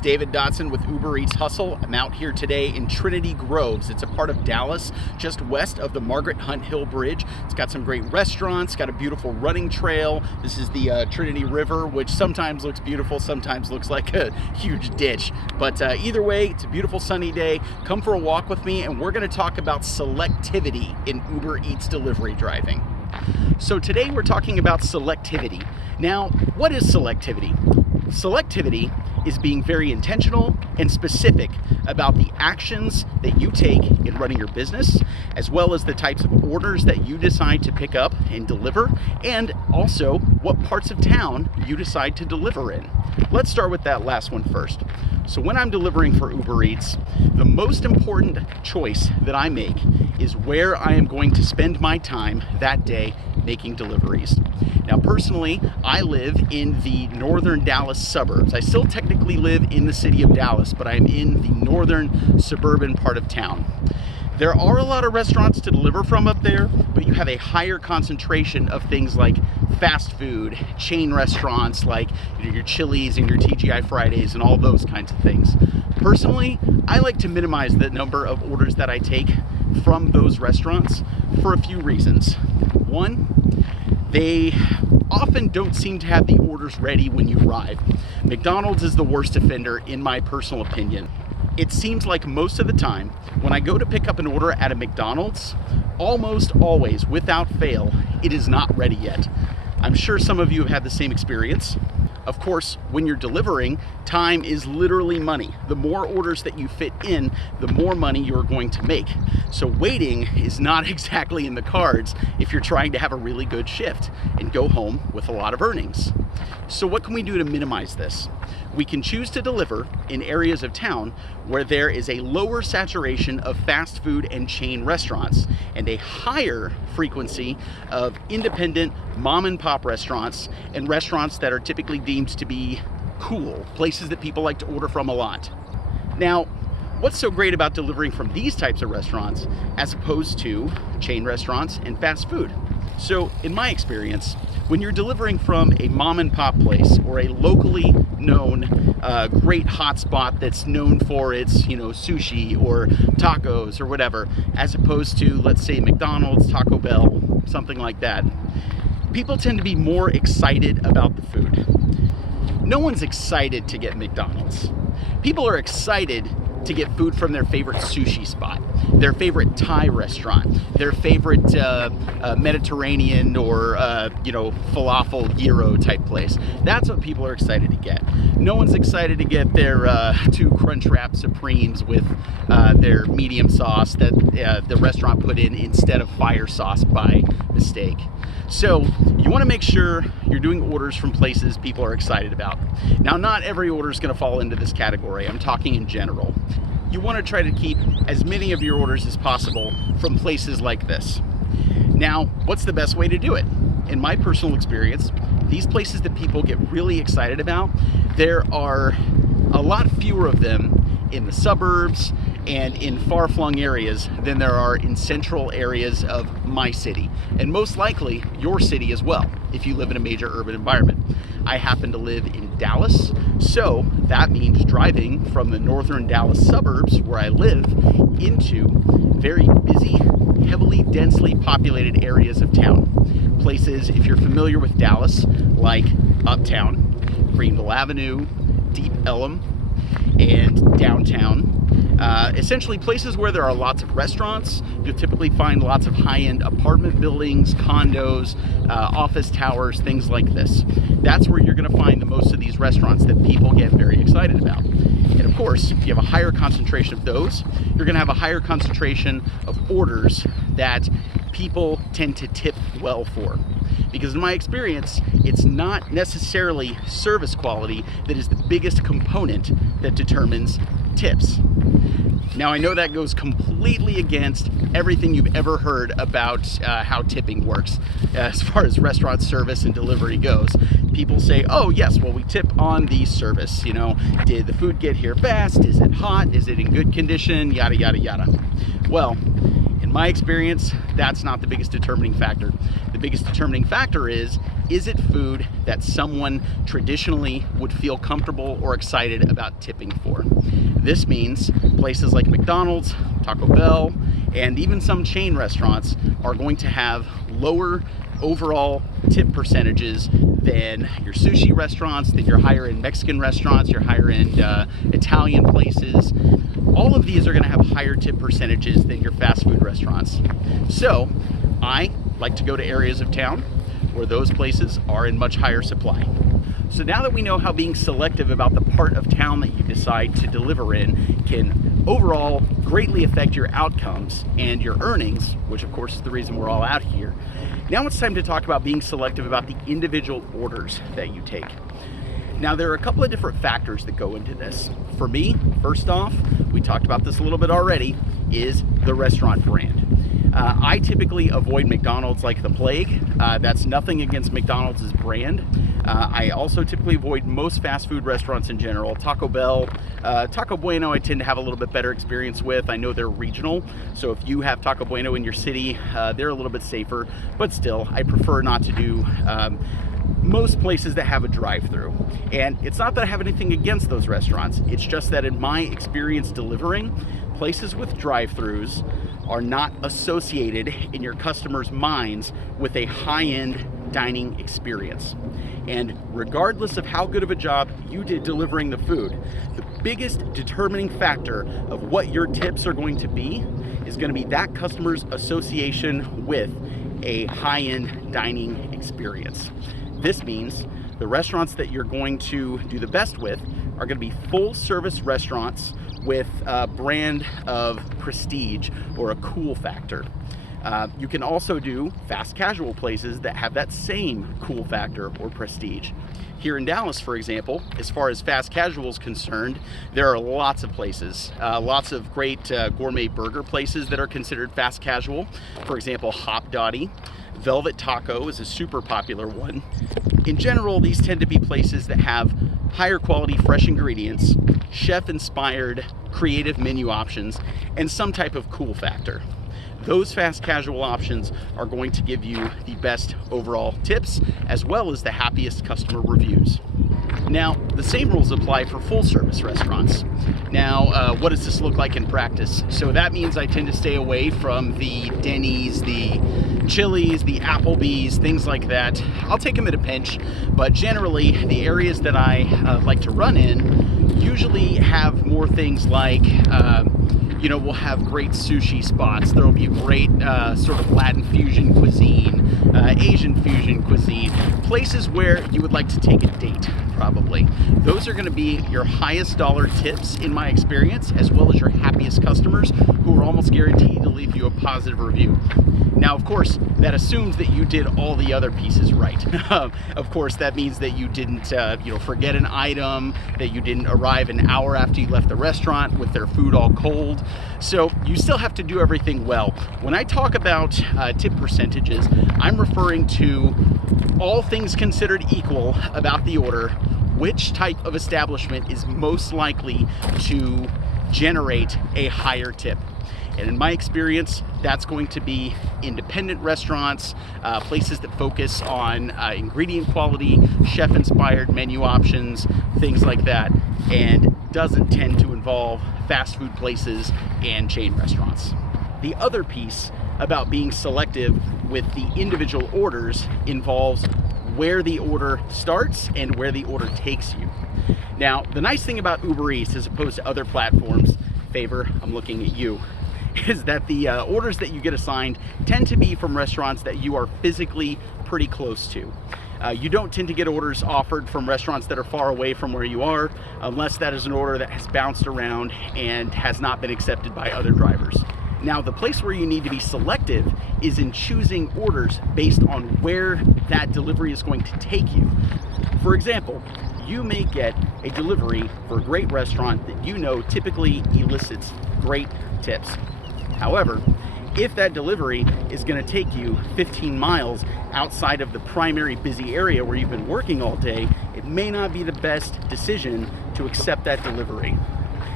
is David Dotson with Uber Eats Hustle. I'm out here today in Trinity Groves. It's a part of Dallas, just west of the Margaret Hunt Hill Bridge. It's got some great restaurants, got a beautiful running trail. This is the Trinity River, which sometimes looks beautiful, sometimes looks like a huge ditch. But either way, it's a beautiful sunny day. Come for a walk with me, and we're gonna talk about selectivity in Uber Eats delivery driving. So today we're talking about selectivity. Now, what is selectivity? Selectivity is being very intentional and specific about the actions that you take in running your business, as well as the types of orders that you decide to pick up and deliver, and also what parts of town you decide to deliver in. Let's start with that last one first. So when I'm delivering for Uber Eats, the most important choice that I make is where I am going to spend my time that day making deliveries. Now personally, I live in the northern Dallas suburbs. I still technically live in the city of Dallas, but I'm in the northern suburban part of town. There are a lot of restaurants to deliver from up there, but you have a higher concentration of things like fast food, chain restaurants like your Chili's and your TGI Fridays and all those kinds of things. Personally, I like to minimize the number of orders that I take from those restaurants for a few reasons. One, they often don't seem to have the orders ready when you arrive. McDonald's is the worst offender in my personal opinion. It seems like most of the time when I go to pick up an order at a McDonald's, almost always, without fail, it is not ready yet. I'm sure some of you have had the same experience. Of course, when you're delivering, time is literally money. The more orders that you fit in, the more money you're going to make. So waiting is not exactly in the cards if you're trying to have a really good shift and go home with a lot of earnings. So what can we do to minimize this? We can choose to deliver in areas of town where there is a lower saturation of fast food and chain restaurants and a higher frequency of independent mom and pop restaurants and restaurants that are typically deemed to be cool, places that people like to order from a lot. Now, what's so great about delivering from these types of restaurants as opposed to chain restaurants and fast food? So in my experience, when you're delivering from a mom and pop place or a locally known great hotspot that's known for its sushi or tacos or whatever, as opposed to, let's say, McDonald's, Taco Bell, something like that, people tend to be more excited about the food. No one's excited to get McDonald's. People are excited to get food from their favorite sushi spot, their favorite Thai restaurant, their favorite Mediterranean or falafel gyro type place. That's what people are excited to get. No one's excited to get their 2 Crunchwrap Supremes with their medium sauce that the restaurant put in instead of fire sauce by mistake. So you want to make sure you're doing orders from places people are excited about. Now, not every order is going to fall into this category. I'm talking in general. You want to try to keep as many of your orders as possible from places like this. Now, what's the best way to do it? In my personal experience, these places that people get really excited about, there are a lot fewer of them in the suburbs and in far-flung areas than there are in central areas of my city, and most likely your city as well, if you live in a major urban environment. I happen to live in Dallas, so that means driving from the northern Dallas suburbs where I live into very busy, heavily, densely populated areas of town. Places, if you're familiar with Dallas, like Uptown, Greenville Avenue, Deep Ellum, and downtown. Essentially places where there are lots of restaurants. You'll typically find lots of high-end apartment buildings, condos, office towers, things like this. That's where you're going to find the most of these restaurants that people get very excited about. And of course, if you have a higher concentration of those, you're going to have a higher concentration of orders that people tend to tip well for. Because in my experience, it's not necessarily service quality that is the biggest component that determines tips. Now, I know that goes completely against everything you've ever heard about how tipping works as far as restaurant service and delivery goes. People say, oh yes, well, we tip on the service. Did the food get here fast? Is it hot? Is it in good condition? Yada, yada, yada. Well, in In my experience, that's not the biggest determining factor. The biggest determining factor is it food that someone traditionally would feel comfortable or excited about tipping for? This means places like McDonald's, Taco Bell, and even some chain restaurants are going to have lower overall tip percentages than your sushi restaurants, than your higher end Mexican restaurants, your higher end Italian places. All of these are going to have higher tip percentages than your fast food restaurants. So I like to go to areas of town where those places are in much higher supply. So now that we know how being selective about the part of town that you decide to deliver in can overall greatly affect your outcomes and your earnings, which of course is the reason we're all out here, now it's time to talk about being selective about the individual orders that you take. Now, there are a couple of different factors that go into this. For me, first off, we talked about this a little bit already, is the restaurant brand. I typically avoid McDonald's like the plague. That's nothing against McDonald's brand. I also typically avoid most fast food restaurants in general. Taco Bell, Taco Bueno I tend to have a little bit better experience with. I know they're regional, so if you have Taco Bueno in your city, they're a little bit safer, but still, I prefer not to do most places that have a drive-through. And it's not that I have anything against those restaurants, it's just that in my experience delivering, places with drive-throughs are not associated in your customers' minds with a high-end dining experience. And regardless of how good of a job you did delivering the food, the biggest determining factor of what your tips are going to be is going to be that customer's association with a high-end dining experience. This means the restaurants that you're going to do the best with are going to be full service restaurants with a brand of prestige or a cool factor. You can also do fast casual places that have that same cool factor or prestige. Here in Dallas, for example, as far as fast casual is concerned, there are lots of places, lots of great gourmet burger places that are considered fast casual. For example, Hop Dottie. Velvet Taco is a super popular one. In general, these tend to be places that have higher quality fresh ingredients, chef-inspired creative menu options, and some type of cool factor. Those fast casual options are going to give you the best overall tips as well as the happiest customer reviews. Now, the same rules apply for full service restaurants. Now, what does this look like in practice? So that means I tend to stay away from the Denny's, the Chili's, the Applebee's, things like that. I'll take them at a pinch, but generally the areas that I like to run in usually have more things like we'll have great sushi spots. There will be great sort of Latin fusion cuisine, Asian fusion cuisine, places where you would like to take a date, probably. Those are going to be your highest dollar tips in my experience, as well as your happiest customers who are almost guaranteed to leave you a positive review. Now, of course, that assumes that you did all the other pieces right. Of course, that means that you didn't, forget an item, that you didn't arrive an hour after you left the restaurant with their food all cold. So you still have to do everything well. When I talk about tip percentages, I'm referring to all things considered equal about the order, which type of establishment is most likely to generate a higher tip. And in my experience, that's going to be independent restaurants, places that focus on ingredient quality, chef-inspired menu options, things like that, and doesn't tend to involve fast food places and chain restaurants. The other piece about being selective with the individual orders involves where the order starts and where the order takes you. Now, the nice thing about Uber Eats as opposed to other platforms, Favor, I'm looking at you, is that the orders that you get assigned tend to be from restaurants that you are physically pretty close to. You don't tend to get orders offered from restaurants that are far away from where you are, unless that is an order that has bounced around and has not been accepted by other drivers. Now, the place where you need to be selective is in choosing orders based on where that delivery is going to take you. For example, you may get a delivery for a great restaurant that you know typically elicits great tips. However, if that delivery is going to take you 15 miles outside of the primary busy area where you've been working all day, it may not be the best decision to accept that delivery.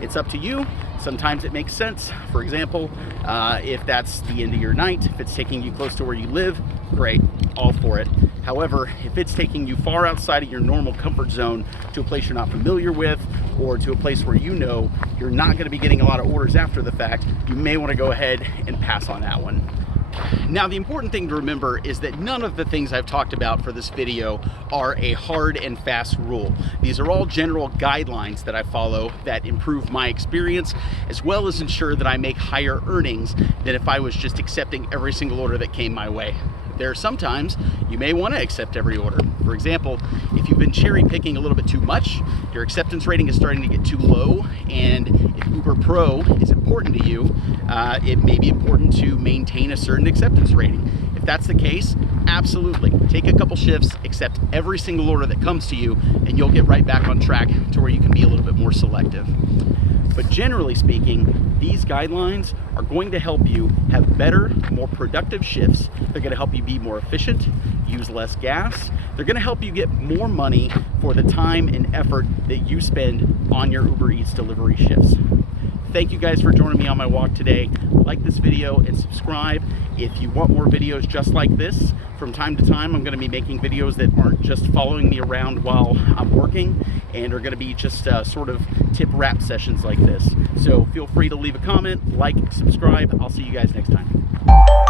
It's up to you. Sometimes it makes sense. For example, if that's the end of your night, if it's taking you close to where you live, great, all for it. However, if it's taking you far outside of your normal comfort zone to a place you're not familiar with, or to a place where you know you're not going to be getting a lot of orders after the fact, you may want to go ahead and pass on that one. Now, the important thing to remember is that none of the things I've talked about for this video are a hard and fast rule. These are all general guidelines that I follow that improve my experience, as well as ensure that I make higher earnings than if I was just accepting every single order that came my way. There are sometimes you may want to accept every order. For example, if you've been cherry picking a little bit too much, your acceptance rating is starting to get too low, and if Uber Pro is important to you, it may be important to maintain a certain acceptance rating. If that's the case, absolutely. Take a couple shifts, accept every single order that comes to you, and you'll get right back on track to where you can be a little bit more selective. But generally speaking, these guidelines are going to help you have better, more productive shifts. They're going to help you be more efficient, use less gas. They're going to help you get more money for the time and effort that you spend on your Uber Eats delivery shifts. Thank you guys for joining me on my walk today. Like this video and subscribe. If you want more videos just like this, from time to time I'm going to be making videos that aren't just following me around while I'm working, and are going to be just sort of tip wrap sessions like this. So feel free to leave a comment, like, subscribe. I'll see you guys next time.